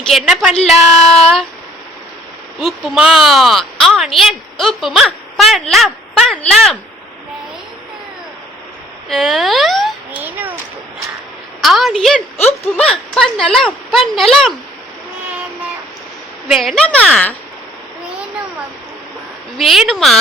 இன்னைக்கு என்ன பண்ணலாம்? உப்புமா, ஆனியன் உப்புமா பண்ணலாம் பண்ணலாம். ஆனியன் உப்புமா பண்ணலாம் பண்ணலாம். வேணாமா? வேணுமா?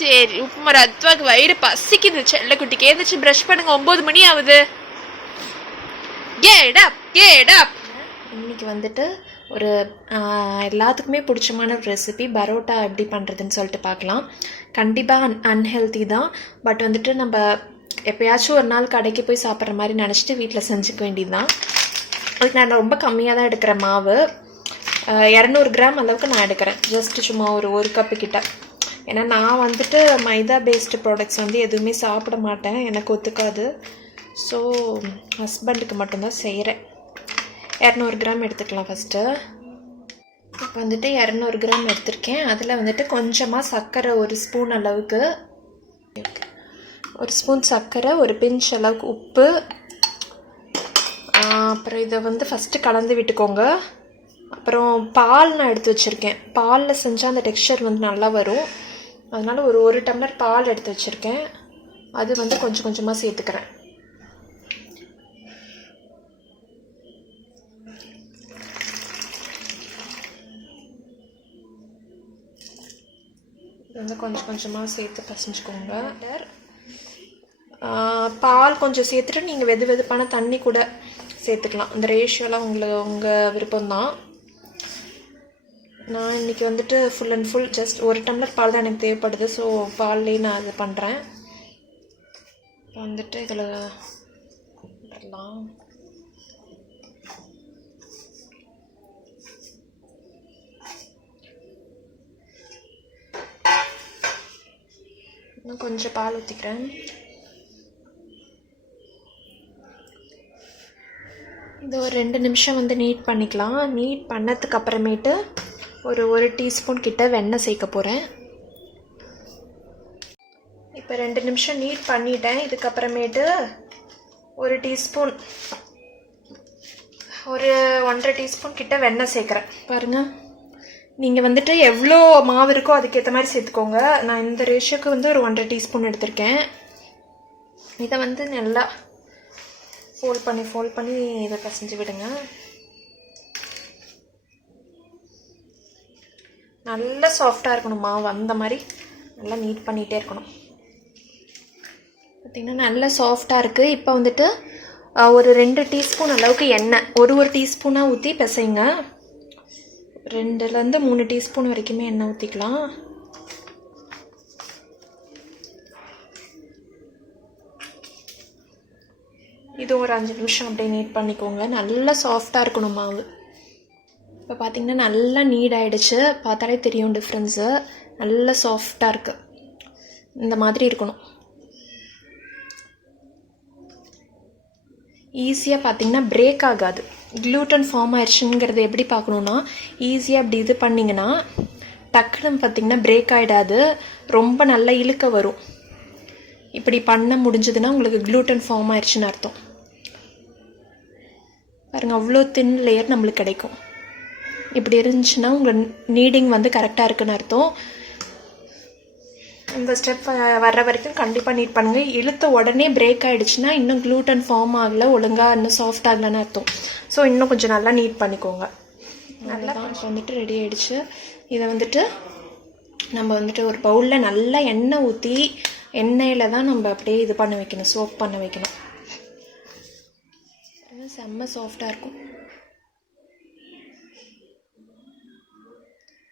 சரி, உப்புமா ரத்வாக்கு வயிறு பசிக்குது. செல்லக்குட்டிக்கு ஏதாச்சும் ப்ரஷ் பண்ணுங்க, 9 மணி ஆகுது. இன்னைக்கு வந்துட்டு ஒரு எல்லாத்துக்குமே பிடிச்சமான ஒரு ரெசிபி பரோட்டா எப்படி பண்ணுறதுன்னு சொல்லிட்டு பார்க்கலாம். கண்டிப்பாக அன்ஹெல்த்தி தான், பட் வந்துட்டு நம்ம எப்போயாச்சும் ஒரு நாள் கடைக்கு போய் சாப்பிட்ற மாதிரி நினச்சிட்டு வீட்டில் செஞ்சுக்க வேண்டியது தான். அதுக்கு நான் ரொம்ப கம்மியாக தான் எடுக்கிறேன் மாவு. 200 கிராம் அளவுக்கு நான் எடுக்கிறேன். ஜஸ்ட்டு சும்மா ஒரு கப்பு கிட்ட. ஏன்னா நான் வந்துட்டு மைதா பேஸ்டு ப்ராடக்ட்ஸ் வந்து எதுவுமே சாப்பிட மாட்டேன், எனக்கு ஒத்துக்காது. ஸோ ஹஸ்பண்டுக்கு மட்டும்தான் செய்கிறேன். 200 கிராம் எடுத்துக்கலாம் ஃபஸ்ட்டு. இப்போ வந்துட்டு 200 கிராம் எடுத்திருக்கேன். அதில் வந்துட்டு கொஞ்சமாக சர்க்கரை, 1 ஸ்பூன் அளவுக்கு, 1 ஸ்பூன் சர்க்கரை, ஒரு பிஞ்ச் அளவுக்கு உப்பு. அப்புறம் இதை வந்து ஃபஸ்ட்டு கலந்து விட்டுக்கோங்க. அப்புறம் பால் நான் எடுத்து வச்சுருக்கேன். பாலில் செஞ்சால் அந்த டெக்ஸ்சர் வந்து நல்லா வரும். அதனால் ஒரு டம்ளர் பால் எடுத்து வச்சுருக்கேன். அது வந்து கொஞ்சம் கொஞ்சமாக சேர்த்துக்கிறேன். வந்து கொஞ்சம் கொஞ்சமாக சேர்த்து பசைஞ்சுக்கோங்க. பால் கொஞ்சம் சேர்த்துட்டு நீங்கள் வெதுப்பான தண்ணி கூட சேர்த்துக்கலாம். அந்த ரேஷியோலாம் உங்கள் விருப்பம்தான். நான் இன்றைக்கி வந்துட்டு full and full just 1 tumbler பால் தான் எனக்கு தேவைப்படுது. ஸோ பால்லேயே நான் இது பண்ணுறேன். வந்துட்டு இதில் வரலாம். இன்னும் கொஞ்சம் பால் ஊற்றிக்கிறேன். இது ஒரு 2 நிமிஷம் வந்து நீட் பண்ணிக்கலாம். நீட் பண்ணதுக்கு அப்புறமேட்டு ஒரு டீஸ்பூன் கிட்ட வெண்ணெய் சேர்க்க போகிறேன். இப்போ 2 நிமிஷம் நீட் பண்ணிட்டேன். இதுக்கப்புறமேட்டு 1 டீஸ்பூன், ஒரு 1.5 டீஸ்பூன் கிட்ட வெண்ணெய் சேர்க்குறேன். பாருங்கள், நீங்கள் வந்துட்டு எவ்வளோ மாவு இருக்கோ அதுக்கேற்ற மாதிரி சேர்த்துக்கோங்க. நான் இந்த ரேஷியோக்கு வந்து ஒரு 1.5 டீஸ்பூன் எடுத்திருக்கேன். இதை வந்து நல்லா ஃபோல்ட் பண்ணி இதை பசைஞ்சு விடுங்க. நல்லா சாஃப்டாக இருக்கணும் மாவு, அந்த மாதிரி நல்லா நீட் பண்ணிகிட்டே இருக்கணும். பார்த்திங்கன்னா நல்லா சாஃப்டாக இருக்குது. இப்போ வந்துட்டு ஒரு 2 டீஸ்பூன் அளவுக்கு எண்ணெய் ஒரு டீஸ்பூனாக ஊற்றி பிசைங்க. 2லேருந்து 3 டீஸ்பூன் வரைக்குமே எண்ணெய் ஊற்றிக்கலாம். இது ஒரு 5 நிமிஷம் அப்படியே நீட் பண்ணிக்கோங்க. நல்லா சாஃப்டாக இருக்கணும் மாவு. இப்போ பார்த்திங்கன்னா நல்லா நீட் ஆகிடுச்சு. பார்த்தாலே தெரியும் டிஃப்ரென்ஸு. நல்லா சாஃப்டாக இருக்குது. இந்த மாதிரி இருக்கணும். ஈஸியாக பார்த்திங்கன்னா பிரேக் ஆகாது. க்ளூட்டன் ஃபார்ம் ஆயிடுச்சுங்கிறது எப்படி பார்க்கணுன்னா, ஈஸியாக அப்படி இது பண்ணிங்கன்னா டக்குன்னு பார்த்திங்கன்னா பிரேக் ஆகிடாது. ரொம்ப நல்லா இழுக்க வரும். இப்படி பண்ண முடிஞ்சதுன்னா உங்களுக்கு க்ளூட்டன் ஃபார்ம் ஆயிடுச்சுன்னு அர்த்தம். பாருங்கள், அவ்வளோ தின் லேயர் நம்மளுக்கு கிடைக்கும். இப்படி இருந்துச்சுன்னா உங்கள் நீடிங் வந்து கரெக்டாக இருக்குன்னு அர்த்தம். இந்த ஸ்டெப் வர்ற வரைக்கும் கண்டிப்பாக நீட் பண்ணுங்கள். இழுத்த உடனே பிரேக் ஆகிடுச்சுன்னா இன்னும் க்ளூட்டன் ஃபார்ம் ஆகலை, ஒழுங்காக இன்னும் சாஃப்ட் ஆகலைன்னு அர்த்தம். ஸோ இன்னும் கொஞ்சம் நல்லா நீட் பண்ணிக்கோங்க. நல்லா வந்துட்டு ரெடி ஆகிடுச்சு. இதை வந்துட்டு நம்ம வந்துட்டு ஒரு பவுலில் நல்லா எண்ணெய் ஊற்றி, எண்ணெயில் தான் நம்ம அப்படியே இது பண்ண வைக்கணும், சோப் பண்ண வைக்கணும். செம்ம சாஃப்டாக இருக்கும்.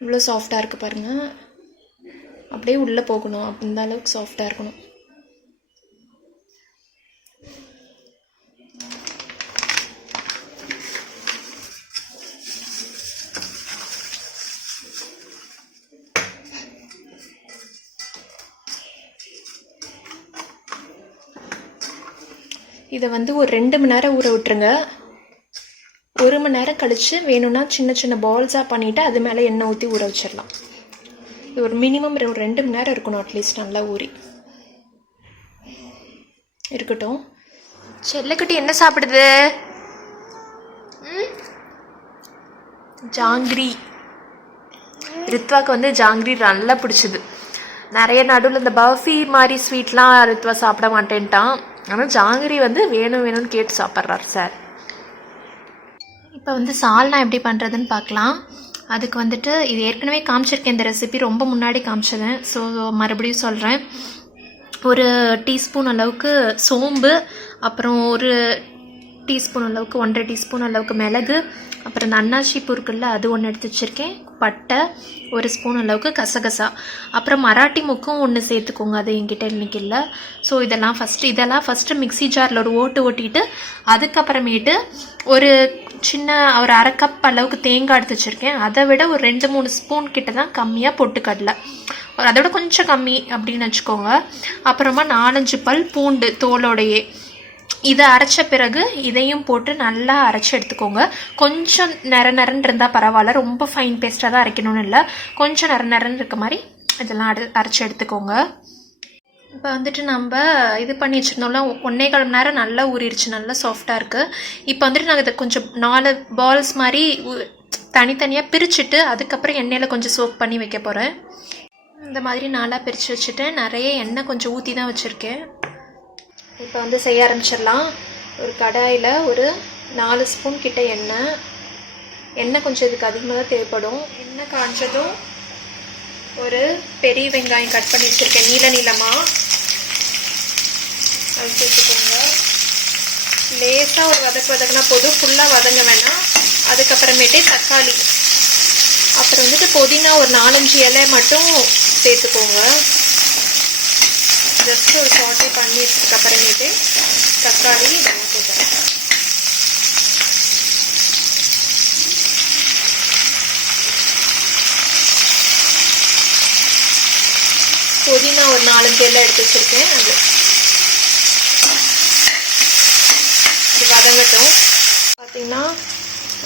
இவ்வளோ சாஃப்டாக இருக்குது பாருங்கள். அப்படியே உள்ளே போகணும், அந்த அளவுக்கு சாஃப்டாக இருக்கணும். இதை வந்து ஒரு 2 மணி நேரம் ஊற விட்டுருங்க. 1 மணி நேரம் கழித்து வேணும்னா சின்ன சின்ன பால்ஸாக பண்ணிவிட்டு அது மேலே எண்ணெய் ஊற்றி ஊற வச்சிடலாம். இது ஒரு மினிமம் ஒரு 2 மணி நேரம் இருக்கணும் அட்லீஸ்ட், நல்லா ஊறி இருக்கட்டும். செல்லக்குட்டி என்ன சாப்பிடுது? ஜாங்கிரி. ரித்வாக்கு வந்து ஜாங்கிரி நல்லா பிடிச்சிது. நிறைய நடுவில் இந்த பர்ஃபி மாதிரி ஸ்வீட்லாம் ரித்வா சாப்பிட மாட்டேன்ட்டான். ஆனால் ஜாங்கிரி வந்து வேணும் வேணும்னு கேட்டு சாப்பிட்றாரு சார். இப்போ வந்து சால்னா எப்படி பண்ணுறதுன்னு பார்க்கலாம். அதுக்கு வந்துட்டு இது ஏற்கனவே காமிச்சிருக்கேன், இந்த ரெசிபி ரொம்ப முன்னாடி காமிச்சதேன். ஸோ மறுபடியும் சொல்கிறேன். ஒரு டீஸ்பூன் அளவுக்கு சோம்பு, அப்புறம் ஒரு டீஸ்பூன் அளவுக்கு 1.5 டீஸ்பூன் அளவுக்கு மிளகு, அப்புறம் இந்த அன்னாசி பூ இருக்குல்ல அது ஒன்று எடுத்து வச்சுருக்கேன், பட்டை 1 ஸ்பூன் அளவுக்கு, கசகசா, அப்புறம் மராட்டி முக்கும் ஒன்று சேர்த்துக்கோங்க, அது என்கிட்ட இன்றைக்கி இல்லை. ஸோ இதெல்லாம் ஃபஸ்ட்டு மிக்ஸி ஜாரில் ஒரு ஓட்டிட்டு அதுக்கப்புறமேட்டு ஒரு சின்ன ஒரு 1/2 கப் அளவுக்கு தேங்காய் எடுத்து வச்சுருக்கேன். அதை விட ஒரு 2-3 ஸ்பூன் கிட்ட தான் கம்மியாக பொட்டுக்கடலை, அதோட கொஞ்சம் கம்மி அப்படின்னு வச்சுக்கோங்க. அப்புறமா 4-5 பல் பூண்டு தோலோடையே. இதை அரைச்ச பிறகு இதையும் போட்டு நல்லா அரைச்சி எடுத்துக்கோங்க. கொஞ்சம் நரன்னு இருந்தால் பரவாயில்ல, ரொம்ப ஃபைன் பேஸ்ட்டாக தான் அரைக்கணும்னு இல்லை, கொஞ்சம் நரன்னு இருக்க மாதிரி இதெல்லாம் அரைச்சி எடுத்துக்கோங்க. இப்போ வந்துட்டு நம்ம இது பண்ணி வச்சுருந்தோம்ல 1.25 மணி நேரம் நல்லா ஊறிடுச்சு, நல்லா சாஃப்டாக இருக்குது. இப்போ வந்துட்டு நாங்கள் இதை கொஞ்சம் 4 பால்ஸ் மாதிரி தனித்தனியாக பிரிச்சுட்டு அதுக்கப்புறம் எண்ணெயில் கொஞ்சம் சோக் பண்ணி வைக்க போகிறேன். இந்த மாதிரி நாளாக பிரித்து வச்சுட்டேன். நிறைய எண்ணெய் கொஞ்சம் ஊற்றி தான் வச்சுருக்கேன். இப்போ வந்து செய்ய ஆரம்பிச்சிடலாம். ஒரு கடாயில் ஒரு 4 ஸ்பூன் கிட்ட எண்ணெய் கொஞ்சம் இதுக்கு அதிகமாக தான் தேவைப்படும். எண்ணெய் காஞ்சதும் ஒரு பெரிய வெங்காயம் கட் பண்ணி வச்சுருக்கேன் நீளமாக, அது சேர்த்துக்கோங்க. லேசாக ஒரு வதக்குனா போதும், ஃபுல்லாக வதங்க வேணாம். அதுக்கப்புறமேட்டே தக்காளி, அப்புறம் வந்துட்டு புதினா ஒரு 4-5 இலை மட்டும் சேர்த்துக்கோங்க. ஜஸ்ட் ஒரு சாட்டே பண்ணிட்டு அப்புறமேட்டு தக்காளி இதெல்லாம் சேர்த்துறேன். புதினா ஒரு 4-5 இலை எடுத்து வச்சுருக்கேன், அது வதங்கட்டும். பார்த்தீங்கன்னா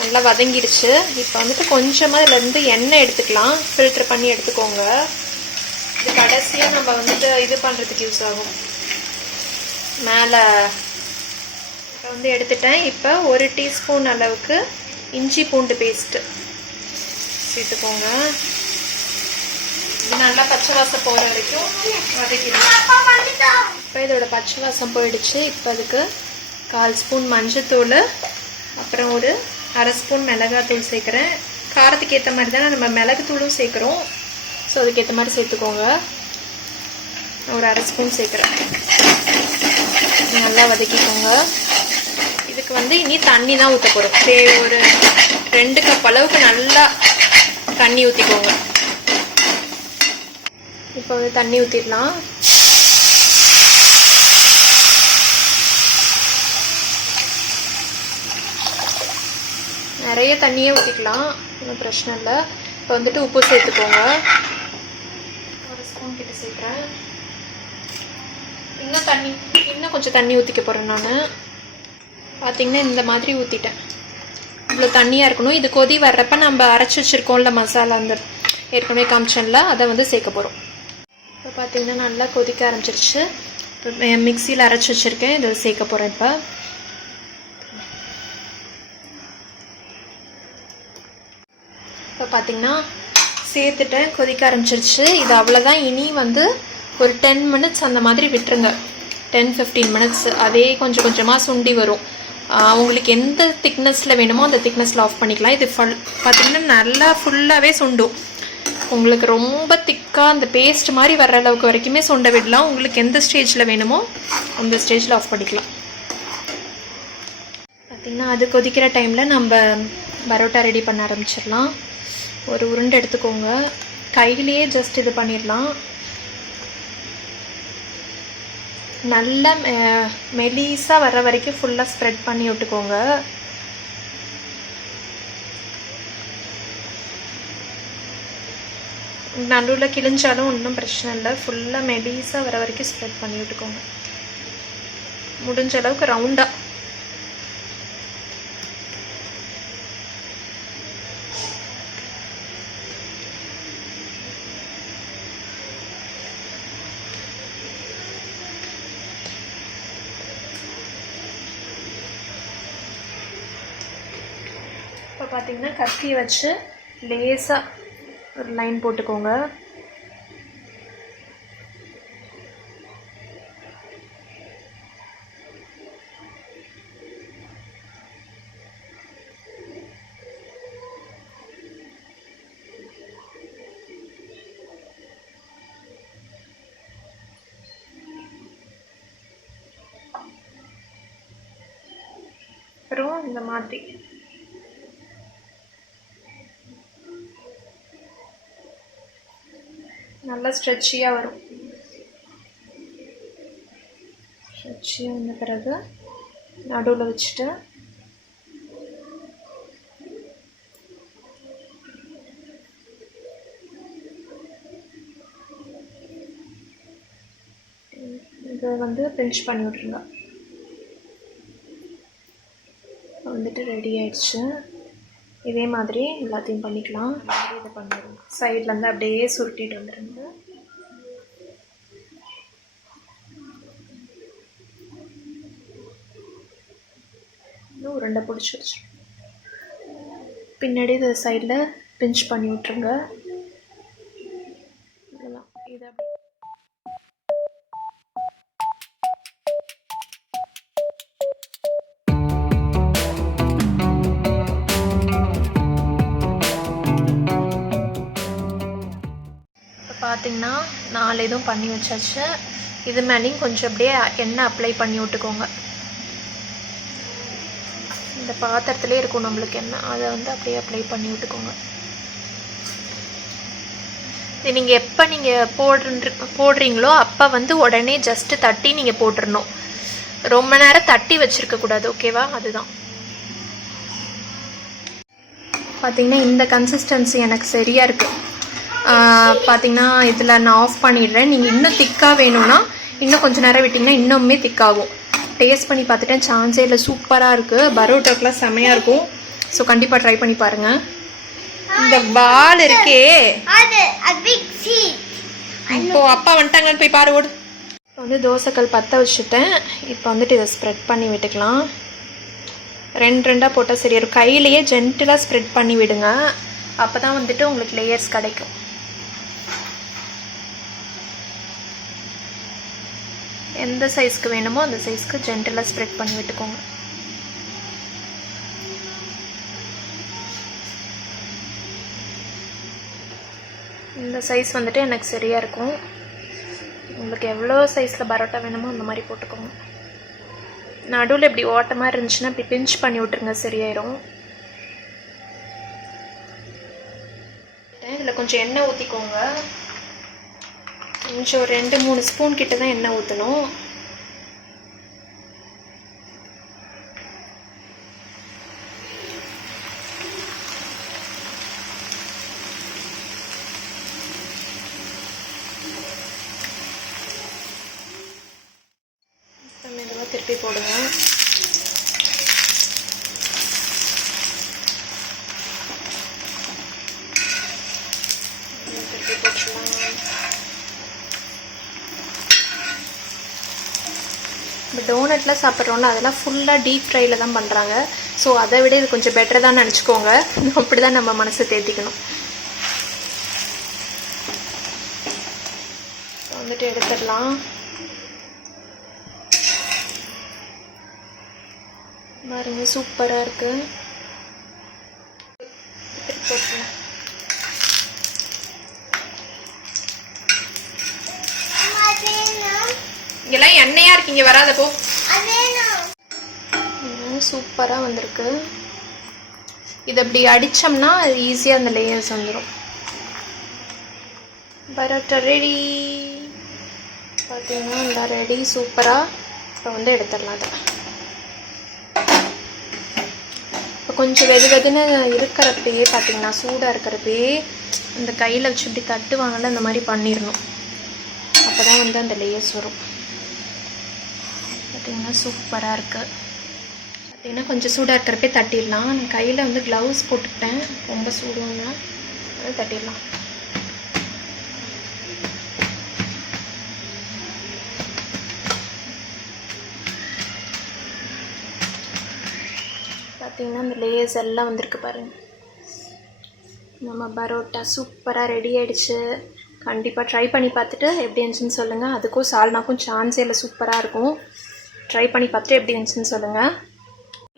நல்லா வதங்கிடுச்சு. இப்போ வந்துட்டு கொஞ்சமாக இதுலேருந்து எண்ணெய் எடுத்துக்கலாம், ஃபில்டர் பண்ணி எடுத்துக்கோங்க. இது கடைசியாக நம்ம வந்துட்டு இது பண்ணுறதுக்கு யூஸ் ஆகும். மேலே இப்போ வந்து எடுத்துட்டேன். இப்போ 1 டீஸ்பூன் அளவுக்கு இஞ்சி பூண்டு பேஸ்ட்டு சேர்த்துக்கோங்க. இது நல்லா பச்சை வாசம் போகிற வரைக்கும் வதக்கிடுங்க. இப்போ இதோட பச்சை வாசம் போயிடுச்சு. இப்போ அதுக்கு 1/4 ஸ்பூன் மஞ்சத்தூள், அப்புறம் ஒரு 1/2 ஸ்பூன் மிளகாத்தூள் சேர்க்குறேன். காரத்துக்கு ஏற்ற மாதிரி தானே நம்ம மிளகுத்தூளும் சேர்க்குறோம், ஸோ அதுக்கேற்ற மாதிரி சேர்த்துக்கோங்க. ஒரு 1/2 ஸ்பூன் சேர்க்குறேன். நல்லா வதக்கிக்கோங்க. இதுக்கு வந்து இனி தண்ணி தான் ஊற்ற போகிறோம். ஒரு 2 கப் அளவுக்கு நல்லா தண்ணி ஊற்றிக்கோங்க. இப்போ வந்து தண்ணி ஊற்றிடலாம். நிறைய தண்ணியே ஊற்றிக்கலாம், ஒன்றும் பிரச்சனை இல்லை. இப்போ வந்துட்டு உப்பு சேர்த்துக்கோங்க. 1 ஸ்பூன் கிட்ட சேர்க்குறேன். இன்னும் கொஞ்சம் தண்ணி ஊற்றிக்க போகிறேன் நான். பார்த்திங்கன்னா இந்த மாதிரி ஊற்றிட்டேன். இவ்வளோ தண்ணியாக இருக்கணும். இது கொதி வர்றப்ப நம்ம அரைச்சி வச்சுருக்கோம்ல மசாலா, அந்த ஏற்கனவே காமிச்சேன்ல, அதை வந்து சேர்க்க போகிறோம். இப்போ பார்த்திங்கன்னா நல்லா கொதிக்க ஆரம்பிச்சிருச்சு. இப்போ மிக்சியில் அரைச்சி வச்சுருக்கேன், இதை சேர்க்க போகிறேன். இப்போ பார்த்திங்கன்னா சேர்த்துட்டேன், கொதிக்க ஆரம்பிச்சிருச்சு. இது அவ்வளோதான். இனி வந்து ஒரு 10 மினிட்ஸ் அந்த மாதிரி விட்டுருங்க, 10-15 மினிட்ஸ். அதே கொஞ்சம் கொஞ்சமாக சுண்டி வரும். உங்களுக்கு எந்த திக்னஸில் வேணுமோ அந்த திக்னஸில் ஆஃப் பண்ணிக்கலாம். இது பார்த்திங்கன்னா நல்லா ஃபுல்லாகவே சுண்டும். உங்களுக்கு ரொம்ப திக்காக அந்த பேஸ்ட் மாதிரி வர்ற அளவுக்கு வரைக்குமே சுண்ட விடலாம். உங்களுக்கு எந்த ஸ்டேஜில் வேணுமோ அந்த ஸ்டேஜில் ஆஃப் பண்ணிக்கலாம். பார்த்திங்கன்னா அது கொதிக்கிற டைமில் நம்ம பரோட்டா ரெடி பண்ண ஆரம்பிச்சிடலாம். ஒரு உருண்டை எடுத்துக்கோங்க, கையிலேயே ஜஸ்ட் இது பண்ணிடலாம். நல்லா மெலிசாக வர வரைக்கும் ஃபுல்லாக ஸ்ப்ரெட் பண்ணி விட்டுக்கோங்க. நடுவில் கிழிஞ்சாலும் ஒன்றும் பிரச்சனை இல்லை, ஃபுல்லாக மெலிசாக வர வரைக்கும் ஸ்ப்ரெட் பண்ணி விட்டுக்கோங்க. முடிஞ்ச அளவுக்கு ரவுண்டாக. இப்போ இப்போ பார்த்தீங்கன்னா கத்தியை வச்சு லேசாக ஒரு லைன் போட்டுக்கோங்க. அப்புறம் இந்த மாதிரி நல்லா ஸ்ட்ரெச்சியாக வரும். ஸ்ட்ரெச்சியாக வந்த பிறகு நடுவில் வச்சுட்டு இதை வந்து பிஞ்ச் பண்ணி விட்ருங்க. வந்துட்டு ரெடி ஆயிடுச்சு. இதே மாதிரி எல்லாத்தையும் பண்ணிக்கலாம். இதை பண்ணிடுங்க. சைட்லேருந்து அப்படியே சுருட்டிட்டு வந்துடுங்க. இன்னும் உருண்டை பிடிச்சி வச்சு பின்னாடி இதை சைடில் பிஞ்ச் பண்ணி விட்ருங்க. இதெல்லாம் இதை பார்த்திங்கன்னா 4 இதுவும் பண்ணி வச்சாச்சு. இது மேலேயும் கொஞ்சம் அப்படியே எண்ணெய் அப்ளை பண்ணி விட்டுக்கோங்க. இந்த பாத்திரத்துலேயே இருக்கும் நம்மளுக்கு எண்ணெய், அதை வந்து அப்படியே அப்ளை பண்ணி விட்டுக்கோங்க. இது நீங்கள் எப்போ நீங்கள் போடுறீங்களோ அப்போ வந்து உடனே ஜஸ்ட்டு தட்டி நீங்கள் போட்டுடணும். ரொம்ப நேரம் தட்டி வச்சுருக்கக்கூடாது. ஓகேவா? அதுதான். பார்த்திங்கன்னா இந்த கன்சிஸ்டன்சி எனக்கு சரியாக இருக்குது. பார்த்திங்கன்னா இதில் நான் ஆஃப் பண்ணிடுறேன். நீங்கள் இன்னும் திக்காக வேணும்னா இன்னும் கொஞ்சம் நேரம் விட்டிங்கன்னா இன்னுமே திக்காகும். டேஸ்ட் பண்ணி பார்த்துட்டேன், சான்ஸே இல்லை. சூப்பராக இருக்குது. பரோட்டாக்கெலாம் செம்மையாக இருக்கும். ஸோ கண்டிப்பாக ட்ரை பண்ணி பாருங்கள். இந்த பால் இருக்கே, இப்போ அப்பா வந்துட்டாங்கன்னு போய் பாரு ஓடு. இப்போ வந்து தோசைக்கல் பற்ற வச்சுட்டேன். இப்போ வந்துட்டு இதை ஸ்ப்ரெட் பண்ணி விட்டுக்கலாம். 2 2ஆக போட்டால் சரியா இருக்கும். கையிலேயே ஜென்டிலாக ஸ்ப்ரெட் பண்ணி விடுங்க. அப்போ தான் வந்துட்டு உங்களுக்கு லேயர்ஸ் கிடைக்கும். எந்த சைஸ்க்கு வேணுமோ அந்த சைஸ்க்கு ஜென்டலாக ஸ்ப்ரெட் பண்ணி விட்டுக்கோங்க. இந்த சைஸ் வந்துட்டு எனக்கு சரியாக இருக்கும். உங்களுக்கு எவ்வளோ சைஸில் பரோட்டா வேணுமோ அந்த மாதிரி போட்டுக்கோங்க. நடுவில் இப்படி ஓட்ட மாதிரி இருந்துச்சுன்னா இப்படி பிஞ்ச் பண்ணி விட்டுருங்க, சரியாயிரும். இதில் கொஞ்சம் எண்ணெய் ஊற்றிக்கோங்க. கொஞ்சம் 2-3 ஸ்பூன் கிட்ட தான் எண்ணெய் ஊற்றணும். மெதுவாக திருப்பி போடுங்க. திருப்பி போட்டுக்கலாம். இப்போ டோனட்லாம் சாப்பிட்றோம்ல, அதெல்லாம் ஃபுல்லாக டீப் ஃப்ரையில் தான் பண்ணுறாங்க. ஸோ அதை விட இது கொஞ்சம் பெட்டர் தான் நினச்சிக்கோங்க. அப்படி தான் நம்ம மனசை தேத்திக்கணும். வந்துட்டு எடுத்துடலாம். பாருங்க, சூப்பராக இருக்குது. போட்டுக்கலாம். இங்கெல்லாம் எண்ணெயா இருக்கீங்க, வராதப்போ. சூப்பராக வந்திருக்கு. இது அப்படி அடித்தோம்னா ஈஸியாக அந்த லேயர்ஸ் வந்துடும். பரோட்டா ரெடி. பார்த்தீங்கன்னா இந்த ரெடி சூப்பராக. இப்போ வந்து எடுத்துடலாம். அதை இப்போ கொஞ்சம் வெதுன்னு இருக்கிறப்பயே பார்த்தீங்கன்னா, சூடாக இருக்கிறப்பயே இந்த கையில் வச்சு இப்படி தட்டுவாங்கள்ல, அந்த மாதிரி பண்ணிடணும். அப்போ தான் வந்து அந்த லேயர்ஸ் வரும். பார்த்திங்கன்னா சூப்பராக இருக்குது. பார்த்திங்கன்னா கொஞ்சம் சூடாக இருக்கிறப்பே தட்டிடலாம். நான் கையில் வந்து க்ளவுஸ் போட்டுக்கிட்டேன், ரொம்ப சூடுன்னா அதை தட்டிடலாம். பார்த்தீங்கன்னா இந்த லேயர்ஸ் எல்லாம் வந்திருக்கு பாருங்கள். நம்ம பரோட்டா சூப்பராக ரெடி ஆகிடுச்சு. கண்டிப்பாக ட்ரை பண்ணி பார்த்துட்டு எப்படி இருந்துச்சுன்னு சொல்லுங்கள். அதுக்கும் சால்னாக்கும் சான்ஸே இல்லை, சூப்பராக இருக்கும். ட்ரை பண்ணி பார்த்துட்டு எப்படி இருந்துச்சுன்னு சொல்லுங்கள்.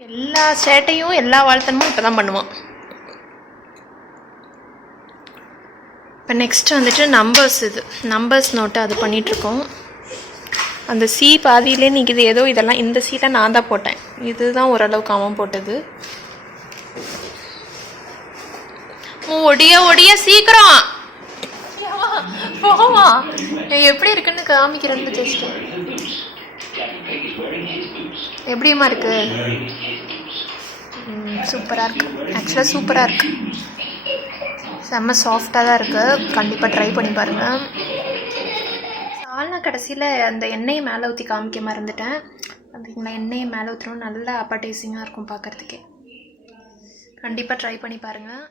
எல்லா சேட்டையும் எல்லா வாழ்த்தனமும் இப்போ தான் பண்ணுவான். இப்போ நெக்ஸ்ட் வந்துட்டு நம்பர்ஸ், இது நம்பர்ஸ் நோட்டு அது பண்ணிகிட்ருக்கோம். அந்த சி பாதியிலே நிற்கிது ஏதோ. இதெல்லாம் இந்த சீட்டை நான் தான் போட்டேன். இதுதான் ஓரளவுக்கு அவன் போட்டது. ஒடிய ஒடிய சீக்கிரம் போவா. எப்படி இருக்குன்னு காமிக்கிறேன்னு ஜஸ்ட். எப்படியுமா இருக்கு? சூப்பராக இருக்கு. ஆக்சுவலாக சூப்பராக இருக்கு. செம்ம சாஃப்டாக தான் இருக்குது. கண்டிப்பாக ட்ரை பண்ணி பாருங்கள். சால்னா கடைசியில் அந்த எண்ணெயை மேலே ஊற்றி காமிக்க மறந்துட்டேன். பார்த்தீங்களா, எண்ணெயை மேலே ஊற்றுறோம். நல்லா அப்படைசிங்காக இருக்கும் பார்க்குறதுக்கே. கண்டிப்பாக ட்ரை பண்ணி பாருங்கள்.